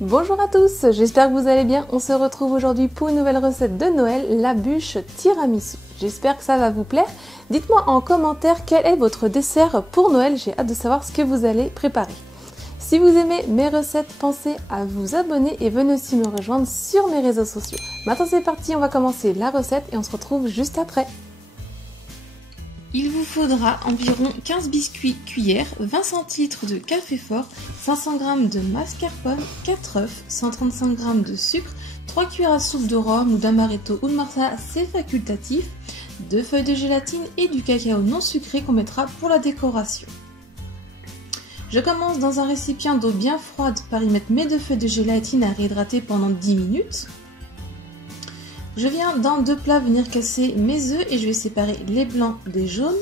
Bonjour à tous, j'espère que vous allez bien. On se retrouve aujourd'hui pour une nouvelle recette de Noël, la bûche tiramisu. J'espère que ça va vous plaire. Dites-moi en commentaire quel est votre dessert pour Noël, j'ai hâte de savoir ce que vous allez préparer. Si vous aimez mes recettes, pensez à vous abonner et venez aussi me rejoindre sur mes réseaux sociaux. Maintenant c'est parti, on va commencer la recette et on se retrouve juste après. Il vous faudra environ 15 biscuits cuillères, 20 centilitres de café fort, 500 g de mascarpone, 4 œufs, 135 g de sucre, 3 cuillères à soupe de rhum ou d'amaretto ou de marsala, c'est facultatif, 2 feuilles de gélatine et du cacao non sucré qu'on mettra pour la décoration. Je commence dans un récipient d'eau bien froide par y mettre mes 2 feuilles de gélatine à réhydrater pendant 10 minutes. Je viens dans 2 plats venir casser mes œufs et je vais séparer les blancs des jaunes.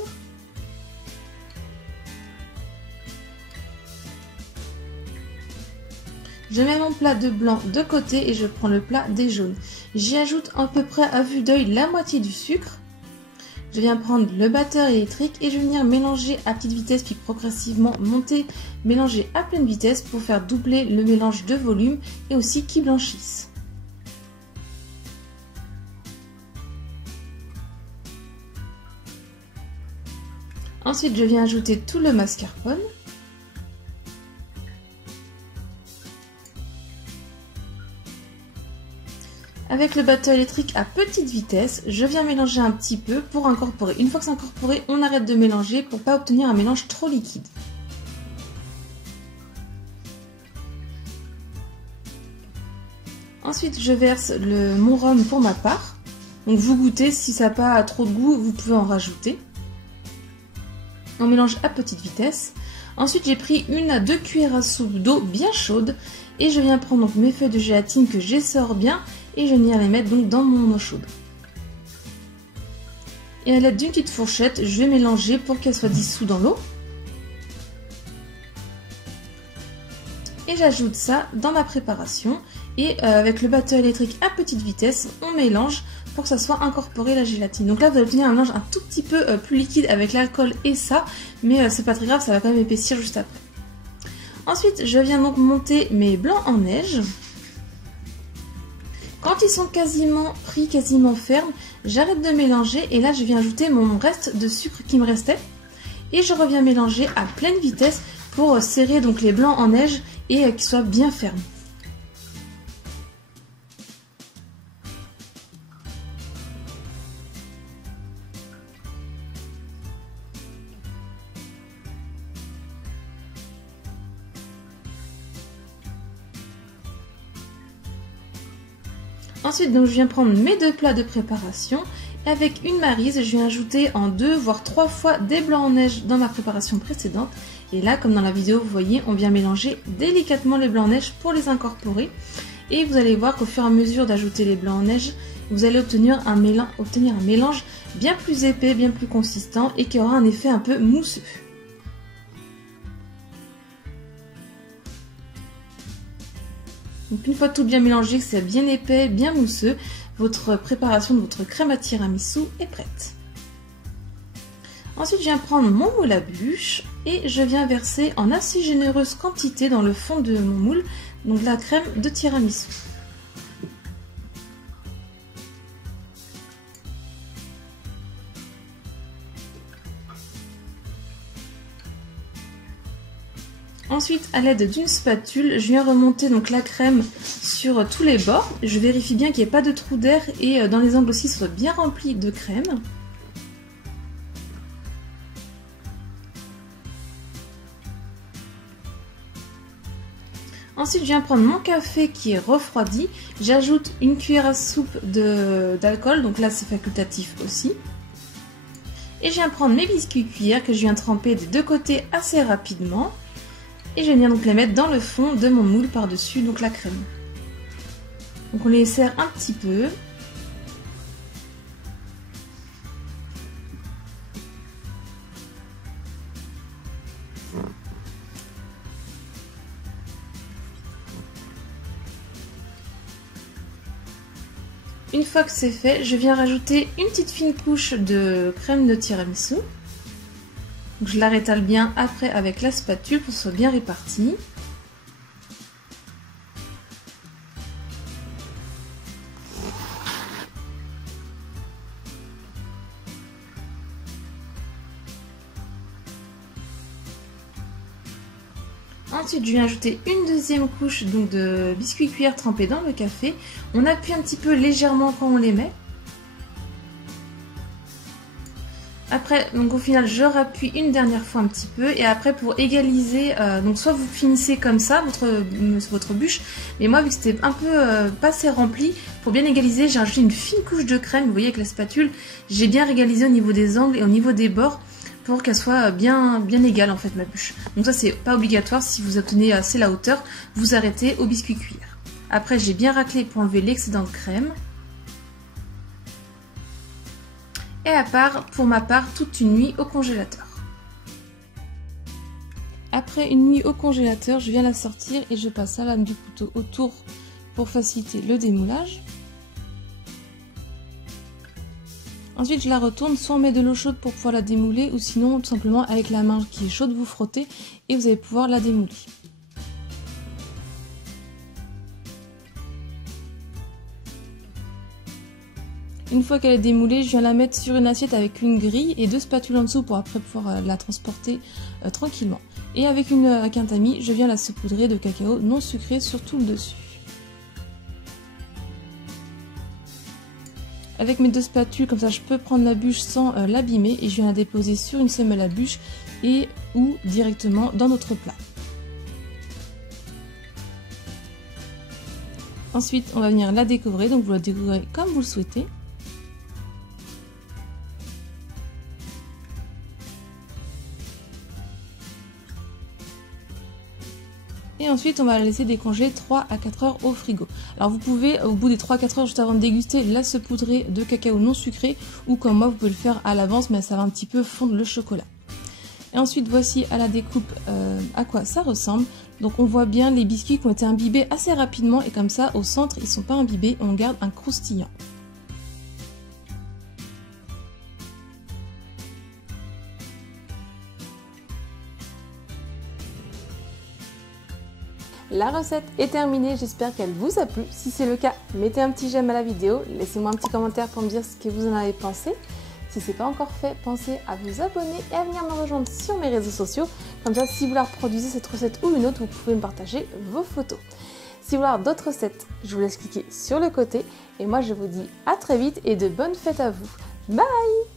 Je mets mon plat de blanc de côté et je prends le plat des jaunes. J'y ajoute à peu près à vue d'œil la moitié du sucre. Je viens prendre le batteur électrique et je vais venir mélanger à petite vitesse puis progressivement monter, mélanger à pleine vitesse pour faire doubler le mélange de volume et aussi qu'il blanchisse. Ensuite, je viens ajouter tout le mascarpone. Avec le batteur électrique à petite vitesse, je viens mélanger un petit peu pour incorporer. Une fois que c'est incorporé, on arrête de mélanger pour ne pas obtenir un mélange trop liquide. Ensuite, je verse mon rhum pour ma part. Donc vous goûtez, si ça n'a pas trop de goût, vous pouvez en rajouter. On mélange à petite vitesse. Ensuite, j'ai pris 1 à 2 cuillères à soupe d'eau bien chaude et je viens prendre donc mes feuilles de gélatine que j'essore bien et je vais venir les mettre donc dans mon eau chaude. Et à l'aide d'une petite fourchette, je vais mélanger pour qu'elle soit dissoute dans l'eau. Et j'ajoute ça dans ma préparation et avec le batteur électrique à petite vitesse, on mélange pour que ça soit incorporé la gélatine. Donc là vous allez obtenir un mélange un tout petit peu plus liquide avec l'alcool et ça, mais c'est pas très grave, ça va quand même épaissir juste après. Ensuite je viens donc monter mes blancs en neige. Quand ils sont quasiment pris, quasiment fermes, j'arrête de mélanger et là je viens ajouter mon reste de sucre qui me restait. Et je reviens mélanger à pleine vitesse pour serrer donc les blancs en neige et qu'ils soient bien fermes. Ensuite, donc, je viens prendre mes 2 plats de préparation et avec une maryse, je viens ajouter en 2 voire 3 fois des blancs en neige dans ma préparation précédente. Et là, comme dans la vidéo, vous voyez, on vient mélanger délicatement les blancs en neige pour les incorporer. Et vous allez voir qu'au fur et à mesure d'ajouter les blancs en neige, vous allez obtenir un mélange bien plus épais, bien plus consistant et qui aura un effet un peu mousseux. Donc une fois tout bien mélangé, que c'est bien épais, bien mousseux, votre préparation de votre crème à tiramisu est prête. Ensuite, je viens prendre mon moule à bûche et je viens verser en assez généreuse quantité dans le fond de mon moule, donc la crème de tiramisu. Ensuite, à l'aide d'une spatule, je viens remonter donc la crème sur tous les bords. Je vérifie bien qu'il n'y ait pas de trou d'air et dans les angles aussi, ça soit bien rempli de crème. Ensuite, je viens prendre mon café qui est refroidi. J'ajoute une cuillère à soupe d'alcool, donc là c'est facultatif aussi. Et je viens prendre mes biscuits cuillères que je viens tremper des 2 côtés assez rapidement. Et je viens donc les mettre dans le fond de mon moule par-dessus donc la crème. Donc on les serre un petit peu. Une fois que c'est fait, je viens rajouter une petite fine couche de crème de tiramisu. Donc je la rétale bien après avec la spatule pour que ce soit bien réparti. Ensuite, je viens ajouter une deuxième couche donc, de biscuits cuillère trempés dans le café. On appuie un petit peu légèrement quand on les met. Après, donc au final, je rappuie une dernière fois un petit peu. Et après, pour égaliser, donc soit vous finissez comme ça, votre bûche. Mais moi, vu que c'était un peu pas assez rempli, pour bien égaliser, j'ai rajouté une fine couche de crème. Vous voyez, avec la spatule, j'ai bien égalisé au niveau des angles et au niveau des bords pour qu'elle soit bien égale en fait, ma bûche. Donc ça, c'est pas obligatoire. Si vous obtenez assez la hauteur, vous arrêtez au biscuit cuillère. Après, j'ai bien raclé pour enlever l'excédent de crème. Et à part, pour ma part, toute une nuit au congélateur. Après une nuit au congélateur, je viens la sortir et je passe la lame du couteau autour pour faciliter le démoulage. Ensuite, je la retourne, soit on met de l'eau chaude pour pouvoir la démouler, ou sinon, tout simplement, avec la main qui est chaude, vous frottez et vous allez pouvoir la démouler. Une fois qu'elle est démoulée, je viens la mettre sur une assiette avec une grille et 2 spatules en dessous pour après pouvoir la transporter tranquillement. Et avec un tamis, je viens la saupoudrer de cacao non sucré sur tout le dessus. Avec mes 2 spatules, comme ça je peux prendre la bûche sans l'abîmer et je viens la déposer sur une semelle à bûche et ou directement dans notre plat. Ensuite, on va venir la décorer, donc vous la décorez comme vous le souhaitez. Et ensuite, on va la laisser décongeler 3 à 4 heures au frigo. Alors vous pouvez, au bout des 3 à 4 heures, juste avant de déguster, la saupoudrer de cacao non sucré. Ou comme moi, vous pouvez le faire à l'avance, mais ça va un petit peu fondre le chocolat. Et ensuite, voici à la découpe à quoi ça ressemble. Donc on voit bien les biscuits qui ont été imbibés assez rapidement. Et comme ça, au centre, ils ne sont pas imbibés. On garde un croustillant. La recette est terminée, j'espère qu'elle vous a plu. Si c'est le cas, mettez un petit j'aime à la vidéo, laissez-moi un petit commentaire pour me dire ce que vous en avez pensé. Si ce n'est pas encore fait, pensez à vous abonner et à venir me rejoindre sur mes réseaux sociaux. Comme ça, si vous la reproduisez cette recette ou une autre, vous pouvez me partager vos photos. Si vous voulez avoir d'autres recettes, je vous laisse cliquer sur le côté. Et moi, je vous dis à très vite et de bonnes fêtes à vous. Bye!